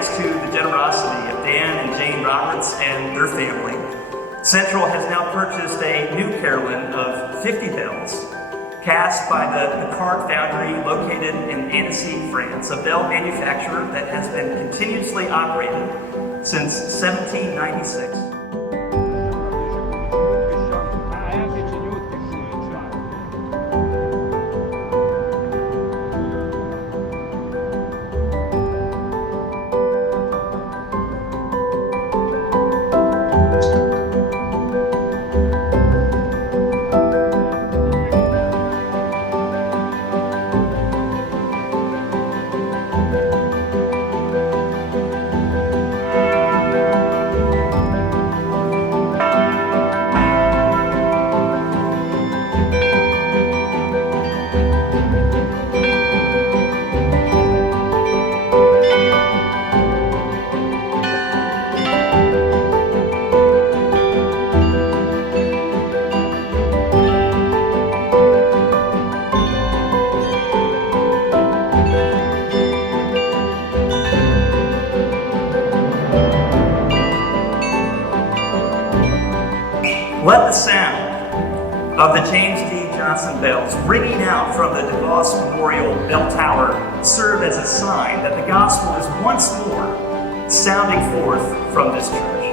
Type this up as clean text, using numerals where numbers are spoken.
thanks to the generosity of Dan and Jane Roberts and their family, Central has now purchased a new carillon of 50 bells, cast by the Picard Foundry located in Annecy, France, a bell manufacturer that has been continuously operated since 1796. Let the sound of the James D. Johnson bells ringing out from the DeVos Memorial Bell Tower serve as a sign that the gospel is once more sounding forth from this church.